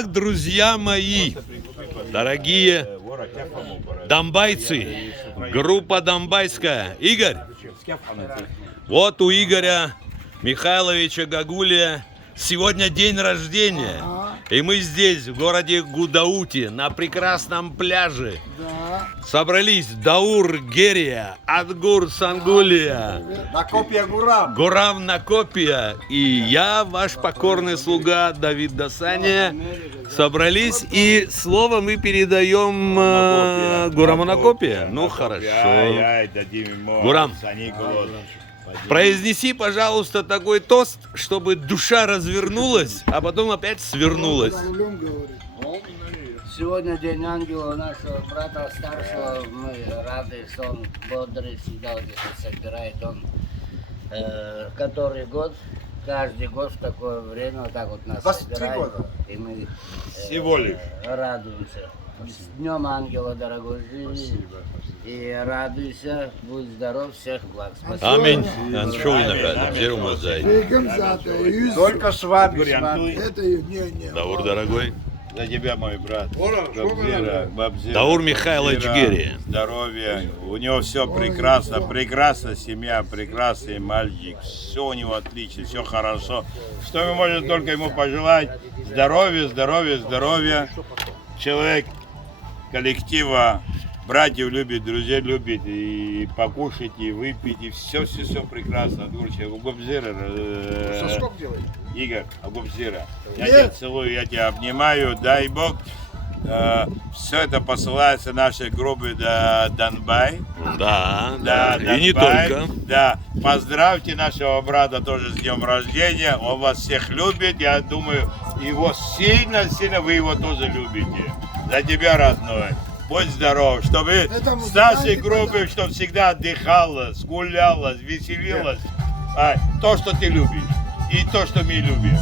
Итак, друзья мои, дорогие донбайцы, группа донбайская. Игорь, вот у Игоря Михайловича Гагулия сегодня день рождения. И мы здесь, в городе Гудауте, на прекрасном пляже. Собрались Даур Герия, Адгур Сангулия, Накопия Гурам. Гурам Накопия и я, ваш покорный слуга Давид Дасаня, собрались, и слово мы передаем Гураму Накопия. Ну хорошо. Гурам, произнеси, пожалуйста, такой тост, чтобы душа развернулась, а потом опять свернулась. Сегодня день ангела нашего брата старшего. Мы рады, что он бодрый, всегда вот здесь собирает. Он который год, каждый год в такое время вот так вот нас 23 собирает. года. И мы Всего лишь. радуемся. С Днем ангела, дорогой, живи. И радуйся, будь здоров, всех благ. Спасибо. Аминь. Только с вами. Даур, дорогой. За тебя, мой брат. Бабзира. Даур Михайлович Герия. Здоровья. У него все прекрасно. Прекрасная семья, прекрасный мальчик. Все у него отлично, все хорошо. Что мы можем только ему пожелать? Здоровья, здоровья, здоровья. Человек коллектива, братьев любит, друзей любит. И покушать, и выпить, и все прекрасно. Соскок делает. Игорь, Агубзира, я тебя целую, я тебя обнимаю, дай Бог. Все это посылается нашей группе до Донбай. Да, Да, и не Донбай. только. Да, поздравьте нашего брата тоже с днем рождения. Он вас всех любит. Я думаю, его сильно вы его тоже любите. За тебя, родной. Будь здоров, чтобы с нашей группой, чтобы всегда отдыхала, гуляла, веселилась. То, что ты любишь. И то, что мы любим.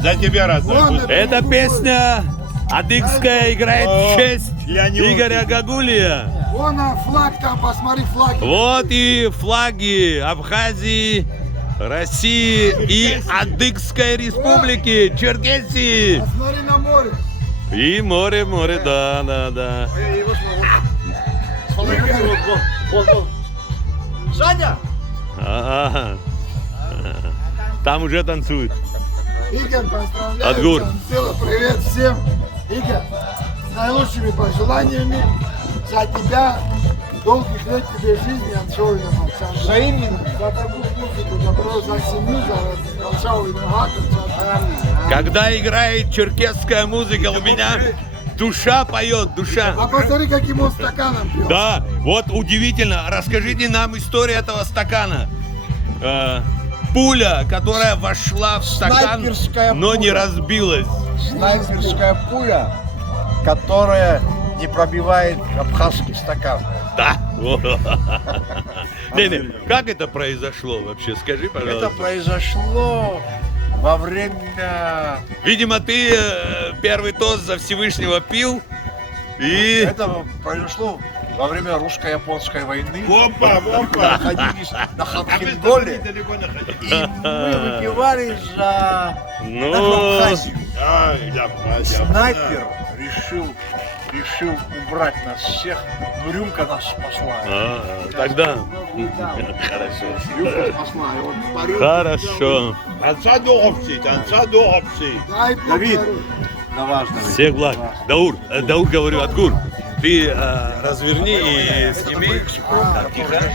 За тебя, родной. Эта песня адыгская играет в честь Игоря Гагулия. Вон флаг там, посмотри, флаг. Вот и флаги Абхазии, России и Адыгской республики, Черкесии. Посмотри на море. И море, да. Саня! Ага. Там уже танцуют. Игорь, поздравляю. Адгур. Танцила, привет всем. Игорь, с наилучшими пожеланиями за тебя. Долгих лет тебе жизни, Аншоина Максандр. Взаимно. За такую музыку, добро, за семью, за Аншоина Максандр. Когда играет черкесская музыка, у меня душа поет, душа. А посмотри, каким он стаканом пьет. Да, вот удивительно. Расскажите нам историю этого стакана. Пуля, которая вошла в стакан, Снайперская но не пуля. разбилась. Снайперская пуля, которая не пробивает абхазский стакан. Да. Как это произошло вообще? Скажи, Это пожалуйста. произошло во время... Видимо, ты первый тост за Всевышнего пил и... Это произошло во время русско-японской войны. Опа. Находились на Хатхинголе. И мы выпивали за нашу Абхазию. Снайпер решил убрать нас всех, но рюмка нас спасла. Тогда. Рюмка спасла, и он по рюмке Хорошо. Танца договцы. Давид, на вас, Давид. Всех благ. Даур, говорю, Адгур, ты разверни и сними. Так, тихо.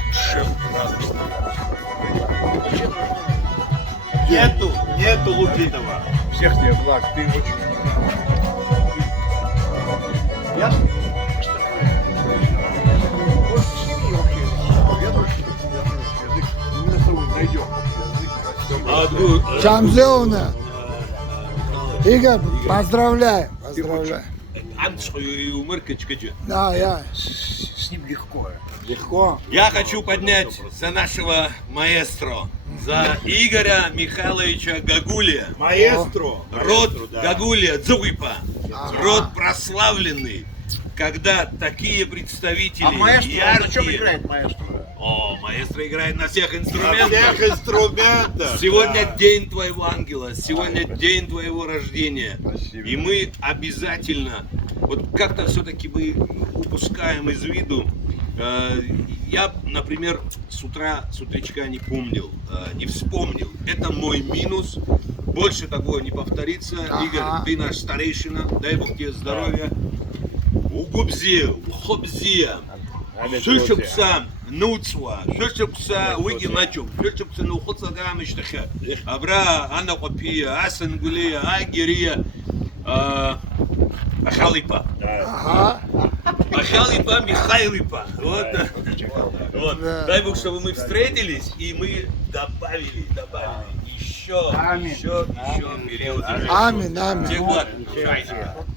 Нету Лукинова. Всех тебе благ, ты очень... Ясно? Вот сними вообще. Я тоже язык. Мы с тобой найдем язык. Адгур. Шамзеуна. Игорь, поздравляю. Да, я. С ним легко. Легко. Я хочу поднять за нашего маэстро, за Игоря Михайловича Гагулия. Маэстро. Род Гагулия Дзугипа, род прославленный, когда такие представители А маэстро, он на чем яркие. играет маэстро? О, маэстро играет на всех На инструментах. всех инструментах. Сегодня да. день твоего ангела, сегодня день твоего рождения. Спасибо. И мы обязательно, вот как-то все-таки мы упускаем из виду. Я, например, с утречка не помнил, не вспомнил. Это мой минус. Больше такого не повторится. Игорь, ты наш старейшина, дай Бог тебе здоровья. У Губзе, у Хобзе, Шушукса, Нуцва, Шушукса, Уигиначук, Шушукса, Нухуца Гамиштаха, Абра, Анна Копия, Асан Гулия, Агирия, Ахалипа. Ахалипа, Михайлипа. Вот. Дай Бог, чтобы мы встретились и мы добавили еще период. Аминь, аминь. Всех благ.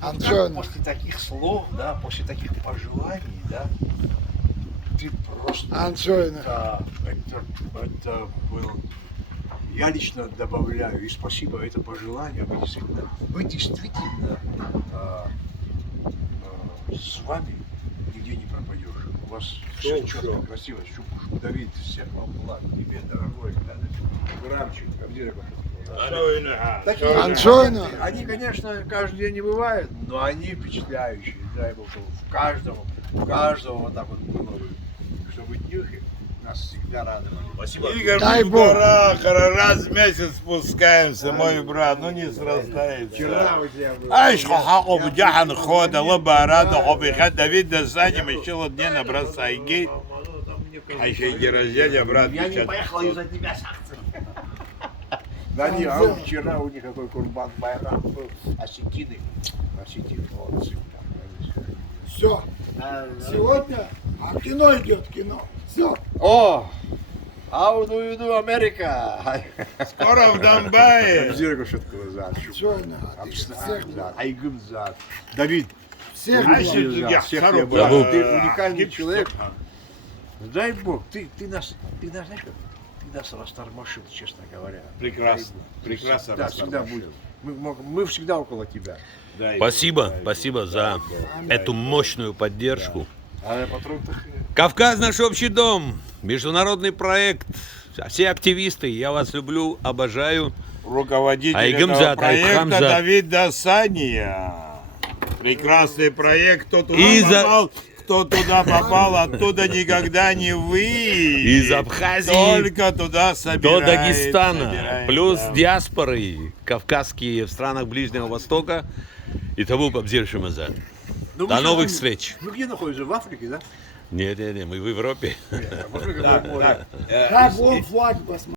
Антон, После таких слов, да, после таких пожеланий, да, ты просто... Антон, Это был... Я лично добавляю, и спасибо, это пожелание, вы действительно с вами нигде не пропадешь. У вас все четко, красиво, чтобы Давид, всех вам благ, тебе, дорогой, Грамчик, Антон, Они, конечно, каждый день не бывают, но они впечатляющие. Дай Бог, чтобы в каждого вот так вот было бы, чтобы днюхи нас всегда радовали. Спасибо. Игорь, Дай мы Бог. раз в месяц спускаемся, мой брат, ну не срастается. Вчера у тебя был... Ай, шхахаку бджахан хода, лаба рада, обиха Давид Дасани, мечила дня брат Сайгейт. А еще и день рождения, брат. Я не поехал из-за тебя с акцией. Да не, а вчера у них какой Курбан Байрам был, осетины, молодцы. Все. Сегодня кино идет, кино. Все. О! How do you do, America? Скоро в Донбайе. Обзирка шутка зад. Все, всех, Айгым зад. Давид, всех всех тебя благ. Ты уникальный человек. Дай Бог, ты нас знаешь как? Ты нас растормошил, честно говоря. Прекрасно, прекрасно. Да, всегда будет. Мы всегда около тебя. Спасибо за эту мощную поддержку. А потом Кавказ наш общий дом, международный проект. Все активисты, я вас люблю, обожаю. Руководитель Айгымзат, этого проекта Айхамзат. Давид Дасания. Прекрасный проект. Кто туда попал, оттуда никогда не выйдет. Из Абхазии Только туда до собирается. Дагестана, плюс диаспоры кавказские в странах Ближнего Востока. И тому побзиршим за. До новых встреч. Вы где находитесь? В Африке, да? Нет, мы в Европе. В Африке, море. Как он флаг посмотрел.